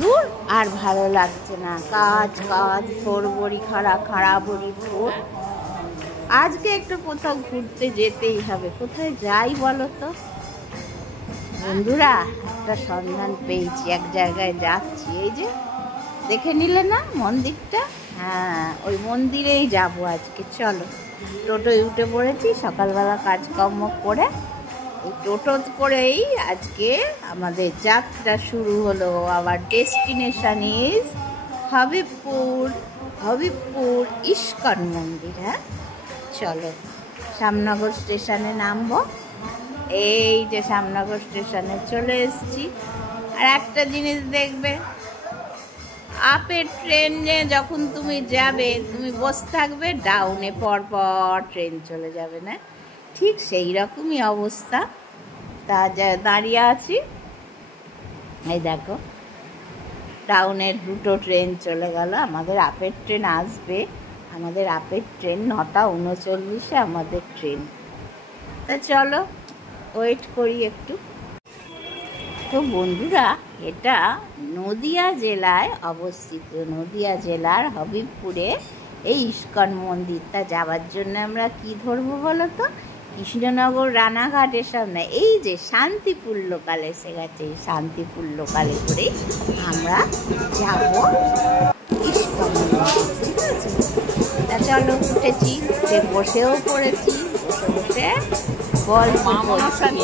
দূর আর ভালো লাগছে না, কাজ কাজ, থোর বড়ি খাড়া, খাড়া বড়ি থোর। আজকে একটু কোথাও ঘুরতে যেতেই হবে। কোথায় যাই বলো তো বন্ধুরা? একটা সন্ধান পেয়েছি, এক জায়গায় যাচ্ছি। এই যে দেখে নিলে না মন্দিরটা? হ্যাঁ, ওই মন্দিরেই যাবো আজকে। চলো, টোটোয় উঠে পড়েছি। সকালবেলা কাজকর্ম করে এই টোটো করেই আজকে আমাদের যাত্রা শুরু হলো। Hour destination is Habibpur. Habibpur ISKCON মন্দির। হ্যাঁ, চলো শ্যামনগর স্টেশনে নামবো। এই যে শ্যামনগর স্টেশনে চলে এসেছি। আর একটা জিনিস দেখবে, আপের ট্রেনে যখন তুমি যাবে, তুমি বসে থাকবে, ডাউনে পরপর ট্রেন চলে যাবে না? ঠিক সেই রকমই অবস্থা। তা দাঁড়িয়ে আছি, এই দেখো ডাউনের দুটো ট্রেন চলে গেল। আমাদের আপের ট্রেন আসবে। আমাদের আপের ট্রেন 9:39 আমাদের ট্রেন। তা চলো ওয়েট করি একটু। তো বন্ধুরা, এটা নদিয়া জেলায় অবস্থিত। নদিয়া জেলার হবিবপুরে এই ইস্কন মন্দিরটা যাওয়ার জন্য আমরা কি ধরবো বলো তো? কৃষ্ণনগর রানাঘাটের সামনে এই যে শান্তিপুর লোকাল এসে গেছে। এই শান্তিপুর লোকালে করে আমরা যাব ইস্কন মন্দির। ঠিক আছে, তা চলো উঠেছি, বসেও পড়েছি। বসে বসে গল্প করছি।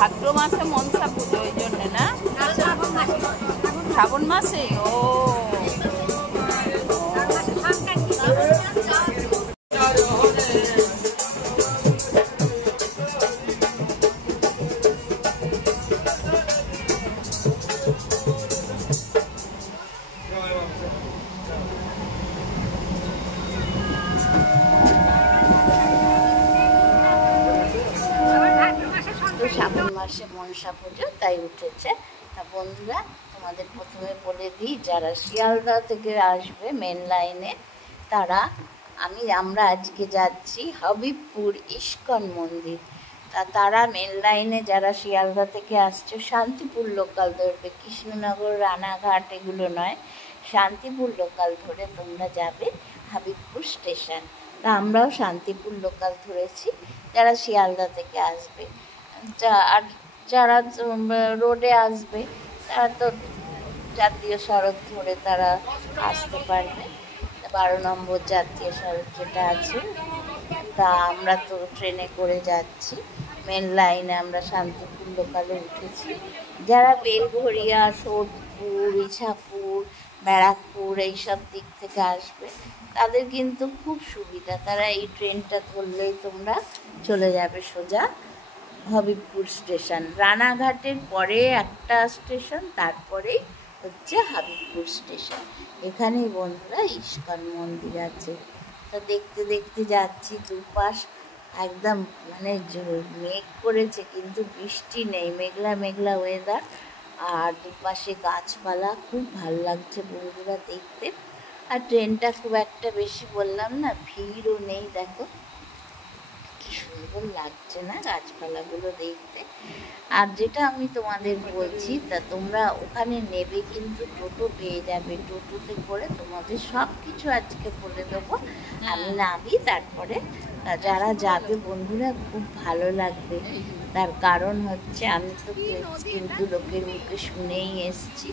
ভাদ্র মাসে মনসা পুজো, ওই জন্য না? শ্রাবণ মাসে। শ্রাবণ মাসে মনসা পুজো, তাই উঠেছে। তা বন্ধুরা, তোমাদের প্রথমে বলে দিই, যারা শিয়ালদা থেকে আসবে মেন লাইনে, আমরা আজকে যাচ্ছি হবিবপুর ইস্কন মন্দির। তারা মেন লাইনে যারা শিয়ালদা থেকে আসছে, শান্তিপুর লোকাল ধরবে। কৃষ্ণনগর রানাঘাট এগুলো নয়, শান্তিপুর লোকাল ধরে তোমরা যাবে হবিবপুর স্টেশন। তা আমরাও শান্তিপুর লোকাল ধরেছি যারা শিয়ালদা থেকে আসবে। আর যারা রোডে আসবে তারা তো জাতীয় সড়ক ধরে তারা আসতে পারবে, 12 নম্বর জাতীয় সড়ক যেটা আছে। তা আমরা তো ট্রেনে করে যাচ্ছি। মেন লাইনে আমরা শান্তিপুর লোকালে উঠেছি। যারা বেলঘরিয়া, সোদপুর, ইছাপুর, ব্যারাকপুর এইসব দিক থেকে আসবে, তাদের কিন্তু খুব সুবিধা। তারা এই ট্রেনটা ধরলেই তোমরা চলে যাবে সোজা হবিবপুর স্টেশন। রানাঘাটের পরে একটা স্টেশন, তারপরেই হচ্ছে হবিবপুর স্টেশন। এখানেই বন্ধুরা ইস্কন মন্দির আছে। তা দেখতে দেখতে যাচ্ছি। দুপাশ একদম মেঘ করেছে, কিন্তু বৃষ্টি নেই, মেঘলা মেঘলা ওয়েদার। আর দুপাশে গাছপালা, খুব ভালো লাগছে বন্ধুরা দেখতে। আর ট্রেনটা খুব একটা বেশি বললাম না, ভিড়ও নেই। দেখো কি সুন্দর লাগছে না গাছপালাগুলো দেখতে। আর যেটা আমি তোমাদের বলছি, তা তোমরা ওখানে নেবে কিন্তু টোটো পেয়ে যাবে। টোটোতে করে তোমাদের সব কিছু আজকে বলে দেবো। আমি নামি, তারপরে যারা যাবে বন্ধুরা খুব ভালো লাগবে। তার কারণ হচ্ছে, আমি তো কিন্তু লোকের মুখে শুনেই এসছি,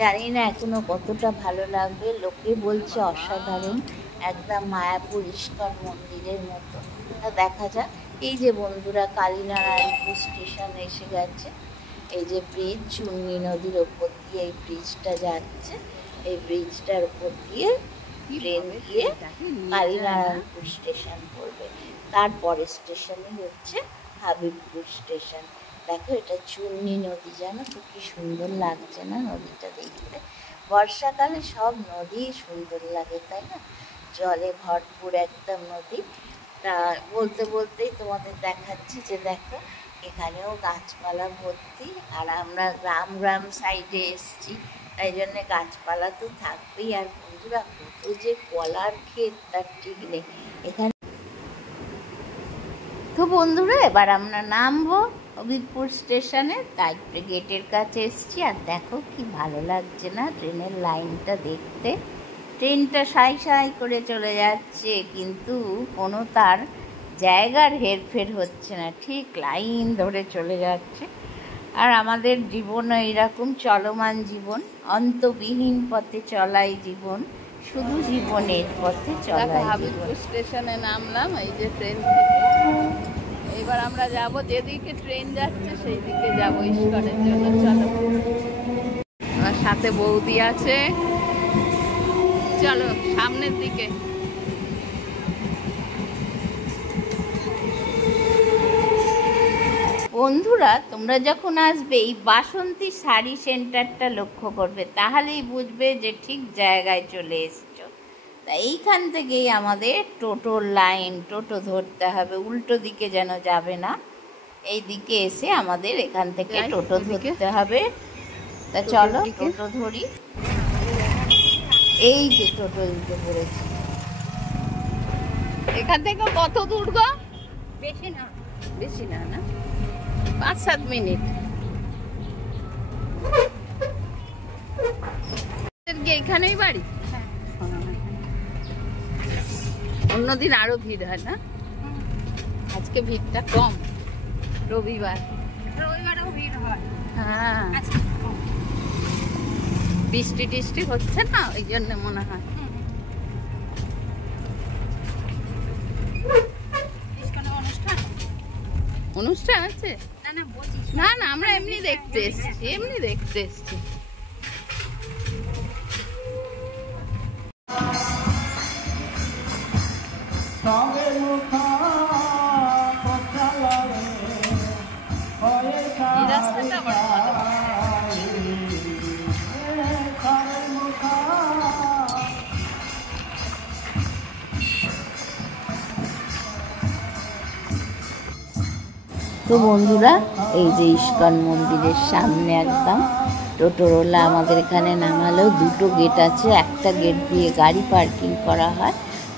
জানি না এখনো কতটা ভালো লাগবে। লোকে বলছে অসাধারণ, একদম মায়াপুর ইস্কন মন্দিরের মতো। তা দেখা যাক। এই যে বন্ধুরা, কালীনারায়ণপুর স্টেশন এসে গেছে। এই যে ব্রিজ, চূর্ণী নদীর ওপর দিয়ে এই ব্রিজটা যাচ্ছে। এই ব্রিজটার উপর দিয়ে ট্রেন গিয়ে কালীনারায়ণপুর স্টেশন পড়বে। তারপরে স্টেশনই হচ্ছে হবিবপুর স্টেশন। দেখো, এটা চূর্ণী নদী, জানো তো কি সুন্দর লাগছে না নদীটা দেখতে? বর্ষাকালে সব নদী সুন্দর লাগে, তাই না? জলে ভরপুর একদম নদী। তা বলতে বলতেই তোমাদের দেখাচ্ছি যে দেখো এখানেও গাছপালা ভর্তি। আর আমরা গ্রাম সাইডে এসছি, তাই জন্যে গাছপালা তো থাকবেই। আর বন্ধুরা কত যে কলার ক্ষেত তার ঠিক নেই এখানে। তো বন্ধুরা এবার আমরা নামবো হবিবপুর স্টেশনে, তাই গেটের কাছে এসছি। আর দেখো কি ভালো লাগছে না ট্রেনের লাইনটা দেখতে। ট্রেনটা সাই সাই করে চলে যাচ্ছে, কিন্তু কোনো তার জায়গার হেরফের হচ্ছে না, ঠিক লাইন ধরে চলে যাচ্ছে। আর আমাদের জীবনও এইরকম চলমান জীবন, অন্তবিহীন পথে চলাই জীবন, শুধু জীবনের পথে চলাই। হবিবপুর স্টেশনে নামলাম, এই যে ট্রেন থেকে। এবার আমরা যাব যেদিকে ট্রেন যাচ্ছে সেই দিকে যাব ইস্কনের জন্য। চলো, আমার সাথে বৌদি আছে, চলো সামনের দিকে। বন্ধুরা তোমরা যখন আসবে এই বাসন্তী শাড়ি সেন্টারটা লক্ষ্য করবে, তাহলেই বুঝবে যে ঠিক জায়গায় চলে এসছো। তা এইখান থেকেই আমাদের টোটোর লাইন, টোটো ধরতে হবে, উল্টো দিকে যেন যাবে না, এই দিকে এসে আমাদের এখান থেকে টোটো ধরতে হবে। তা চলো টোটো ধরি। এই যে টোটো উল্টো পড়েছি। এখান থেকে কত দূর গো? বেশি না, বেশি না, না 5-7 মিনিট। এখানেই বাড়ি? অন্যদিন আরো ভিড় হয় না? আজকে ভিড়টা কম, রবিবার। রবিবারেও ভিড় হয়। হ্যাঁ, বৃষ্টি টিষ্টি হচ্ছে না, ওই জন্য মনে হয়। অনুষ্ঠান আছে? না না, আমরা এমনি দেখতে এসেছি, এমনি দেখতে এসেছি। এই রাস্তাটা আবার ভালো। তো বন্ধুরা এই যে ইস্কন মন্দিরের সামনে একদম টোটোওয়ালা আমাদের এখানে নামালো। দুটো গেট আছে, একটা গেট দিয়ে গাড়ি পার্কিং করা হয়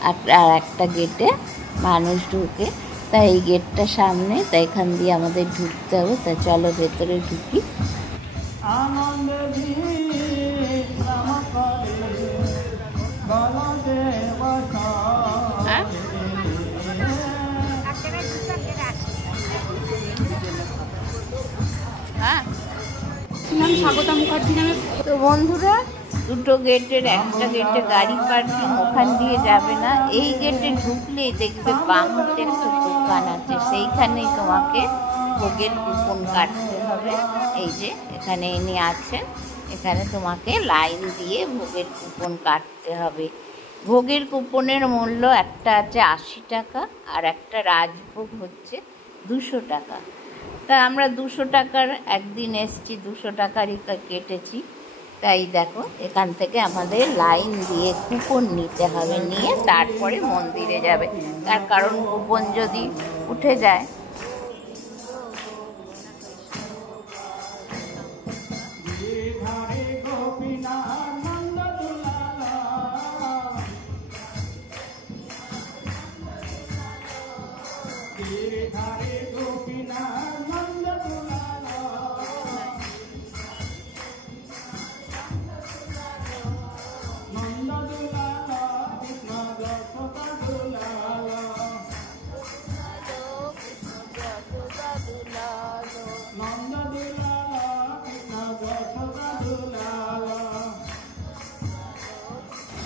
আর একটা গেটে মানুষ ঢুকে। তাই এই গেটটা সামনে, তাই এখান দিয়ে আমাদের ঢুকতে হবে। তাই চলো ভেতরে ঢুকি। স্বাগতা মুখার্জি নামে। তো বন্ধুরা দুটো গেটের, একটা গেটে গাড়ি পার্কিং, ওখান দিয়ে যাবে না। এই গেটে ঢুকলেই দেখবে বামতে একটা দোকান আছে, সেইখানেই তোমাকে ভোগের কুপন কাটতে হবে। এই যে এখানে ইনি আছেন, এখানে তোমাকে লাইন দিয়ে ভোগের কুপন কাটতে হবে। ভোগের কুপনের মূল্য একটা আছে 80 টাকা, আর একটা রাজভোগ হচ্ছে 200 টাকা। তা আমরা 200 টাকার একদিন এসছি, 200 টাকারই কেটেছি। তাই দেখো এখান থেকে আমাদের লাইন দিয়ে কুপন নিতে হবে, নিয়ে তারপরে মন্দিরে যাবে। তার কারণ কুপন যদি উঠে যায়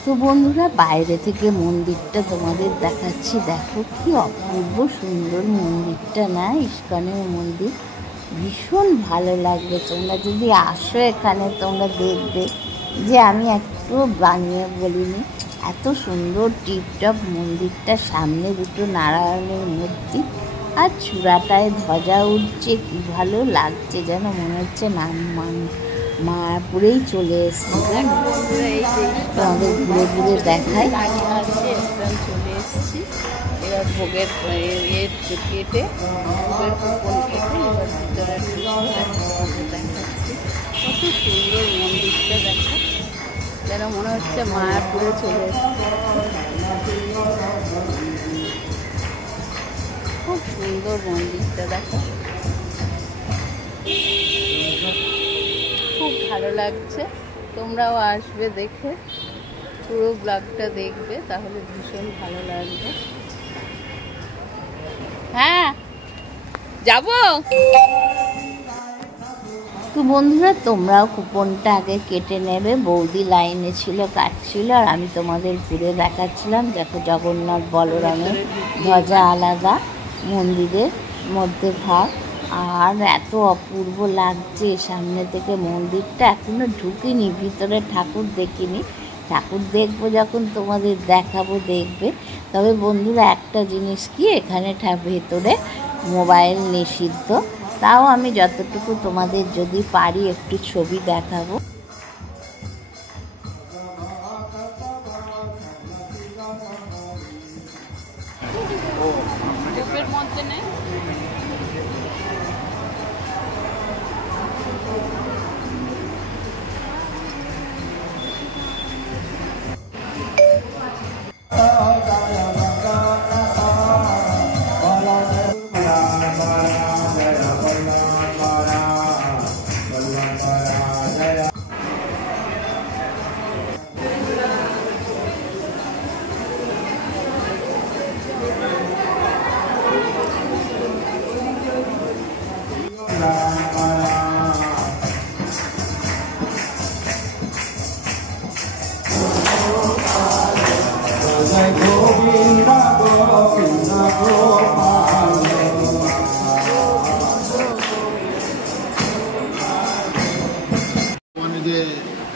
তো বন্ধুরা বাইরে থেকে মন্দিরটা তোমাদের দেখাচ্ছি। দেখো কি অপূর্ব সুন্দর মন্দিরটা না, ইস্কনের মন্দির। ভীষণ ভালো লাগবে, তোমরা যদি আসো এখানে তোমরা দেখবে যে আমি একটু বানিয়ে বলিনি। এত সুন্দর টিপটপ মন্দিরটা, সামনে দুটো নারায়ণের মূর্তি আর চূড়াটায় ধ্বজা উঠছে, কি ভালো লাগছে, যেন মনে হচ্ছে মায়াপুরেই চলে এসেছি। আমাদের ঘুরে ঘুরে দেখাই। চলে এসেছি এবার ভোগের কেটে, ভোগের কুপন কেটে এবার ভিতরে দেখাচ্ছি। কত সুন্দর মন্দিরটা দেখো, যেন মনে হচ্ছে মায়াপুরে চলে এসেছে। খুব সুন্দর মন্দিরটা দেখো, খুব ভালো লাগছে। তোমরাও আসবে দেখে, পুরো ব্লগটা দেখবে, তাহলে ভীষণ ভালো লাগবে। হ্যাঁ যাবো। তো বন্ধুরা, তোমরাও কুপনটা আগে কেটে নেবে। বৌদি লাইনে ছিল, কাটছিল, আর আমি তোমাদের ঘুরে দেখাচ্ছিলাম। দেখো, জগন্নাথ বলরামের ধ্বজা আলাদা, মন্দিরের মধ্যে ভাগ, আর এত অপূর্ব লাগছে সামনে থেকে মন্দিরটা। এখনো ঢুকিনি ভিতরে, ঠাকুর দেখিনি। ঠাকুর দেখবো যখন তোমাদের দেখাবো, দেখবে। তবে বন্ধুরা, একটা জিনিস কি, এখানে ভেতরে মোবাইল নিষিদ্ধ। তাও আমি যতটুকু তোমাদের যদি পারি একটু ছবি দেখাবো। মধ্যে নেই। যে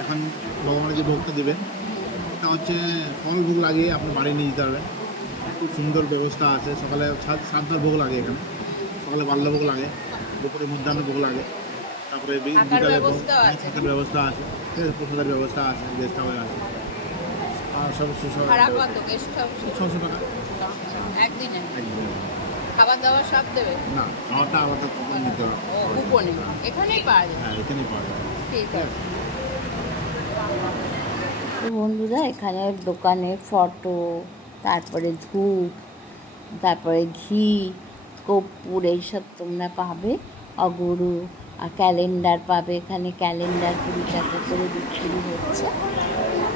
এখন ভগবানের যে ভোগটা দেবেন, এটা হচ্ছে ফল ভোগ লাগিয়ে আপনি বাড়ি নিয়ে যেতে পারবেন। খুব সুন্দর ব্যবস্থা আছে। সকালে 7 ভোগ লাগে, এখানে সকালে বাল্যভোগ লাগে, দুপুরে মধ্যাহ্ন ভোগ লাগে, তারপরে বিকালে থাকার ব্যবস্থা আছে, প্রসাদের ব্যবস্থা আছে, গেস্ট হাউস আছে, আর সব 600 টাকা একদিনে। খাবার দাবার সব দেবে না, খাওয়াটা আলাদা কুপন নিতে হবে। কুপনে এখানেই পাওয়া যায়? হ্যাঁ, এখানেই পাওয়া যায়। ঠিক আছে। তো বন্ধুরা, এখানে দোকানে ফটো, তারপরে ধূপ, তারপরে ঘি, কর্পূর, এইসব তোমরা পাবে। অগরু আর ক্যালেন্ডার পাবে। এখানে ক্যালেন্ডার 20 টাকা করে বিক্রি হচ্ছে।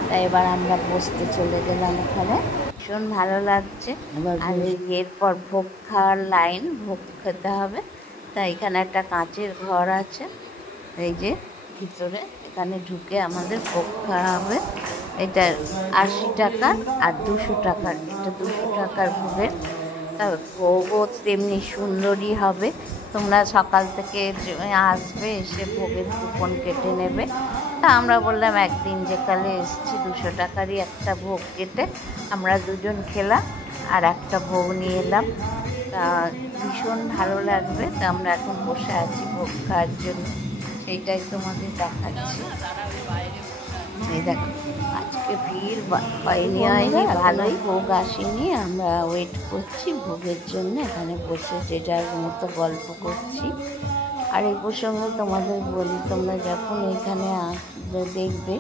তাই এবার আমরা বসতে চলে গেলাম ওখানে। ভীষণ ভালো লাগছে। আর এরপর ভোগ খাওয়ার লাইন, ভোগ খেতে হবে। তাই এখানে একটা কাঁচের ঘর আছে, এই যে ভিতরে, এখানে ঢুকে আমাদের ভোগ খাওয়া হবে। এটা 80 টাকা আর 200 টাকার। এটা 200 টাকার ভোগের। তা ভোগও তেমনি সুন্দরই হবে। তোমরা সকাল থেকে আসবে, এসে ভোগের কুপন কেটে নেবে। তা আমরা বললাম, একদিন যেকালে এসেছি, 200 টাকারই একটা ভোগ কেটে আমরা দুজন খেলাম, আর একটা ভোগ নিয়ে এলাম। তা ভীষণ ভালো লাগবে। তা আমরা এখন বসে আছি ভোগ খাওয়ার জন্য, সেইটাই তোমাদের দেখাচ্ছি। এই দেখো, আজকে ভিড় হয়নি, ভালোই ভোগ আসেনি। আমরা ওয়েট করছি ভোগের জন্য, এখানে বসে যে যার মতো গল্প করছি। আর এই প্রসঙ্গে তোমাদের বলি, তোমরা যখন এখানে আসবে দেখবে,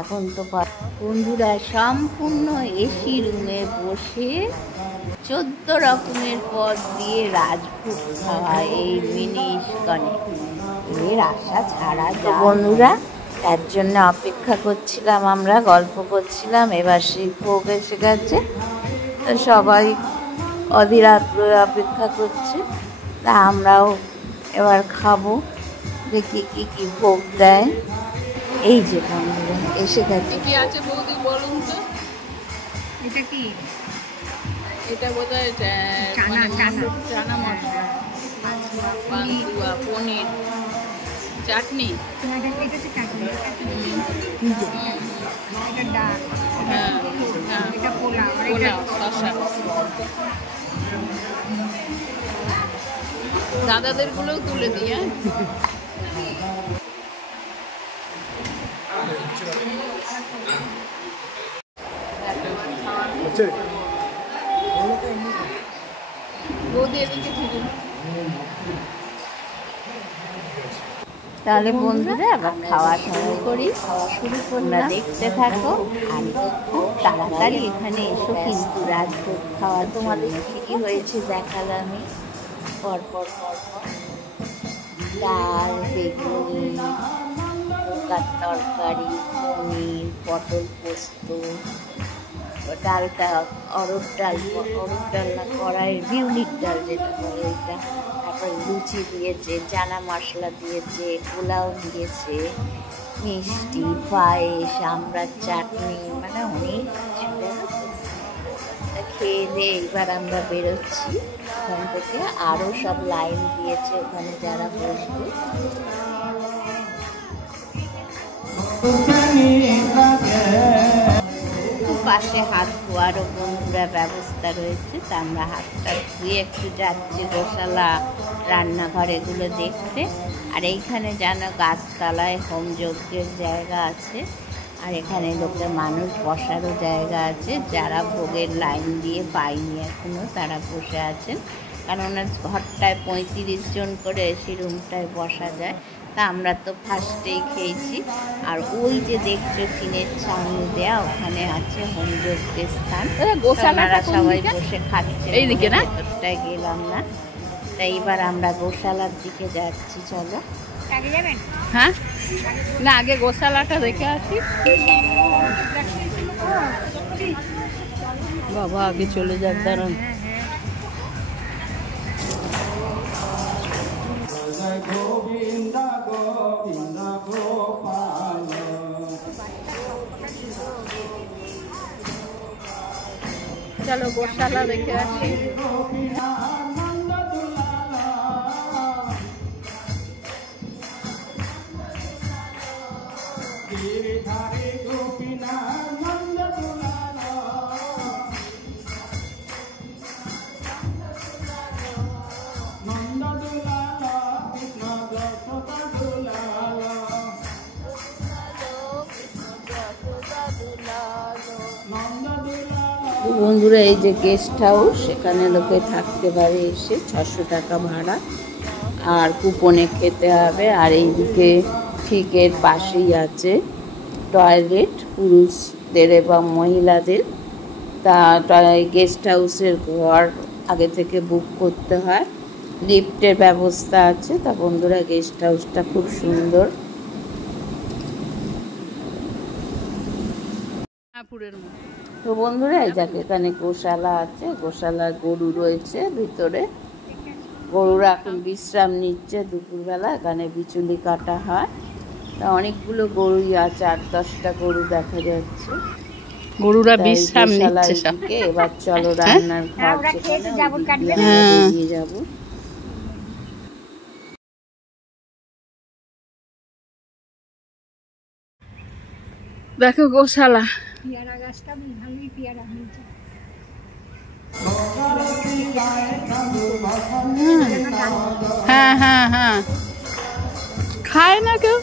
এখন তো বন্ধুরা সম্পূর্ণ এসি রুমে বসে 14 রকমের পদ দিয়ে রাজভোগ খাওয়া এই মিনি ইস্কনে, এর আশা ছাড়া যায়। বন্ধুরা, তার জন্য অপেক্ষা করছিলাম, আমরা গল্প করছিলাম। এবার সেই ভোগ এসে গেছে, সবাই অধীর আগ্রহে অপেক্ষা করছে। তা আমরাও এবার খাবো, দেখি কি কি ভোগ দেয়। এই যে বন্ধুরা এসে গেছে। কি আছে বৌদি বলুন তো? এটা কি? এটা বোধহয় চানা মশলা, পান্তুয়া, পনির, চাটনি, দাদাদের গুলোও তুলে দিয়ে। বৌদি এদিকে ঠিক। তাহলে বন্ধুরা আবার খাওয়া শুরু করি। তোমরা দেখতে থাকো। আর খুব তাড়াতাড়ি এখানে এসো, কিন্তু রাজভোগ খাওয়া তোমাদের কি হয়েছে দেখালামই। পরপর ডাল, বেগুনি, পোকার তরকারি, পনির, পটল পোস্ত, ডালটা অরড় ডাল না কড়াইয়ের বিউলির ডাল যেটা বলে ওইটা, তারপরে লুচি দিয়েছে, চানা মশলা দিয়েছে, পোলাও দিয়েছে, মিষ্টি, পায়েস, আমড়ার চাটনি, মানে অনেক কিছু। খেয়ে দিয়ে এইবার আমরা বেরোচ্ছি ওখান থেকে। আরও সব লাইন দিয়েছে ওখানে যারা বসবে। পাশে হাত ধোয়ারও বন্ধুরা ব্যবস্থা রয়েছে, তা আমরা হাতটা ধুয়ে একটু যাচ্ছি গোশালা, রান্নাঘর এগুলো দেখতে। আর এইখানে যেন গাছতলায় হোমযজ্ঞের জায়গা আছে, আর এখানে লোকের মানুষ বসারও জায়গা আছে। যারা ভোগের লাইন দিয়ে পায়নি এখনও তারা বসে আছেন, কারণ ওনার ঘরটায় 35 জন করে এসি রুমটায় বসা যায়। তা আমরা তো ফার্স্টেই খেয়েছি। আর ওই যে দেখছো টিনের ছাউনি দেয়া, ওখানে আছে হোমযজ্ঞের স্থান, ওনারা সবাই বসে খাচ্ছে। এইদিকে না, ভেতরটায় গেলাম না। তাই এবার আমরা গোশালার দিকে যাচ্ছি। চলো। হ্যাঁ, না আগে গোশালাটা দেখে আসি। বাবা আগে চলে যাক, দাঁড়ান। চলো গোশালা দেখে আসি। বন্ধুরা এই যে গেস্ট হাউস, সেখানে লোকে থাকতে পারে এসে, 600 টাকা ভাড়া, আর কুপনে খেতে হবে। আর এইদিকে ঠিক এর পাশেই আছে টয়লেট, পুরুষদের এবং মহিলাদের। তা গেস্ট হাউসের ঘর আগে থেকে বুক করতে হয়, লিফটের ব্যবস্থা আছে। তা বন্ধুরা গেস্ট হাউসটা খুব সুন্দর। তো বন্ধুরা এই যাকে এখানে গোশালা আছে, গোশালার গরু রয়েছে ভিতরে। গরুরা এখন বিশ্রাম নিচ্ছে দুপুরবেলা, এখানে বিচুলি কাটা হয়। তা অনেকগুলো গরুই আছে, 8-10টা গরু দেখা যাচ্ছে। গরুরা বিশ্রাম নিচ্ছে সব। এবার চলো রান্নার ঘর, বেরিয়ে যাবো। দেখো গোশালা, পেয়ারা গাছটা ভালোই পেয়ারা হয়েছে। হ্যাঁ হ্যাঁ হ্যাঁ, খায় না কেউ।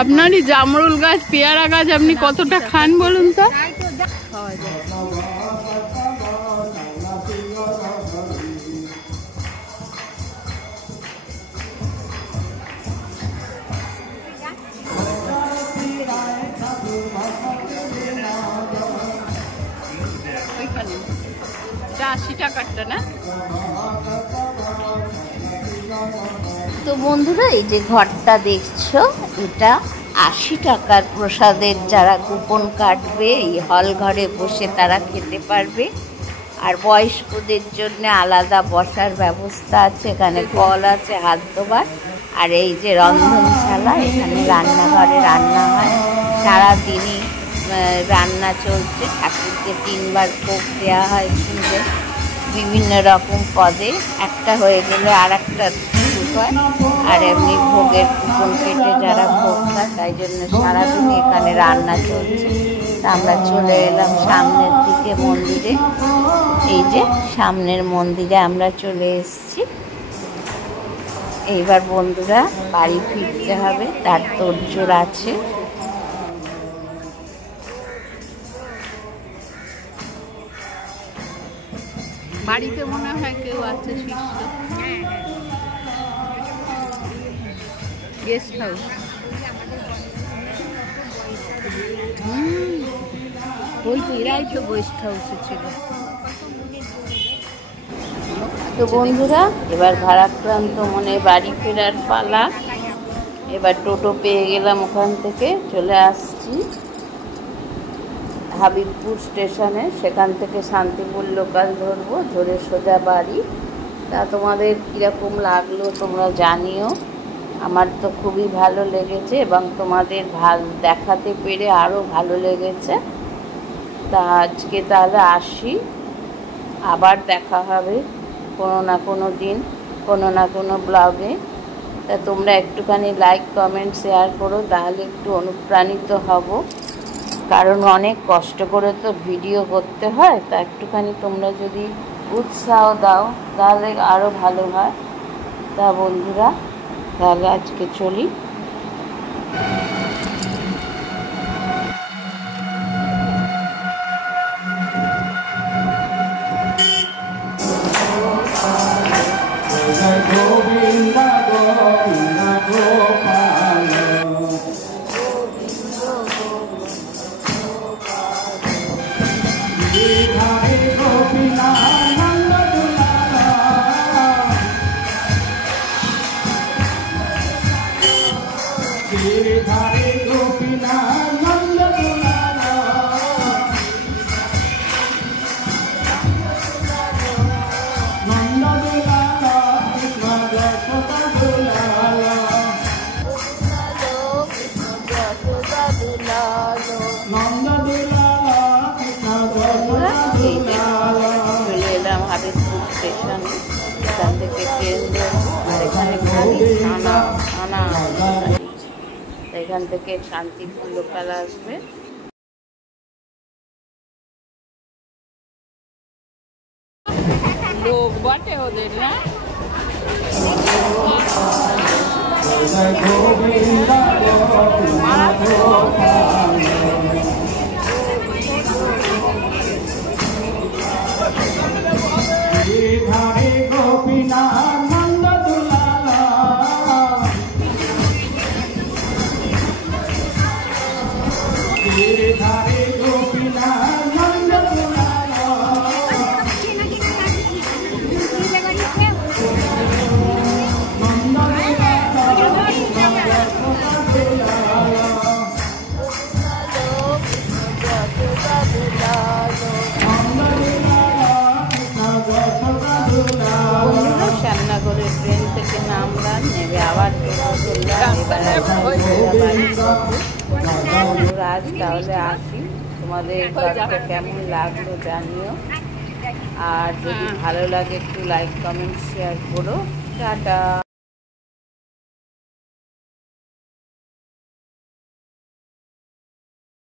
আপনারই জামরুল গাছ, পেয়ারা গাছ, আপনি কতটা খান বলুন তো? খাওয়া যায়। ওইখানে 80 টাকারটা না। তো বন্ধুরা এই যে ঘরটা দেখছো, এটা 80 টাকার প্রসাদের। যারা কুপন কাটবে এই হল ঘরে বসে তারা খেতে পারবে। আর বয়স্কদের জন্য আলাদা বসার ব্যবস্থা আছে, এখানে কল আছে হাত ধোবার। আর এই যে রন্ধনশালা, এখানে রান্নাঘরে রান্না হয়, সারাদিনই রান্না চলছে। ঠাকুরকে 3 বার ভোগ দেওয়া হয় পুজো, বিভিন্ন রকম পদে। একটা হয়ে গেলে আর একটা শুরু হয়। আর এমনি ভোগের কুপন কেটে যারা ভোগ খায়, তাই জন্য সারাদিন এখানে রান্না চলছে। তা আমরা চলে এলাম সামনের দিকে মন্দিরে। এই যে সামনের মন্দিরে আমরা চলে এসেছি। এইবার বন্ধুরা বাড়ি ফিরতে হবে, তার তোড়জোড় আছে। বাড়িতে মনে হয় কেউ আছে শিষ্য। Guest house. ওই তো এরাই তো গেস্ট হাউসে ছিল। তো বন্ধুরা, এবার ভারাক্রান্ত মনে বাড়ি ফেরার পালা। এবার টোটো পেয়ে গেলাম, ওখান থেকে চলে আসছি হাবিবপুর স্টেশনে। সেখান থেকে শান্তিপুর লোকাল ধরবো, ধরে সোজা বাড়ি। তা তোমাদের কীরকম লাগলো তোমরা জানিও। আমার তো খুবই ভালো লেগেছে এবং তোমাদের দেখাতে পেরে আরও ভালো লেগেছে। তা আজকে তাহলে আসি, আবার দেখা হবে কোনো না কোনো দিন, কোনো না কোনো ব্লগে। তা তোমরা একটুখানি লাইক কমেন্ট শেয়ার করো, তাহলে একটু অনুপ্রাণিত হব। কারণ অনেক কষ্ট করে তো ভিডিও করতে হয়। তা একটুখানি তোমরা যদি উৎসাহ দাও তাহলে আরও ভালো হয়। তা বন্ধুরা, তাহলে আজকে চলি। চলে এলাম হাবিবপুর স্টেশন। এখান থেকে ট্রেন ধরবো। আর এখানে এখান থেকে শান্তিপুর লোকাল আসবে। লোক বটে ওদের না। শ্যামনগরের ট্রেন থেকে নামলাম, নেবে আবার আজ তাহলে আসি। তোমাদের কেমন লাগলো জানিও। আর যদি ভালো লাগে একটু লাইক কমেন্ট শেয়ার করো। টাটা।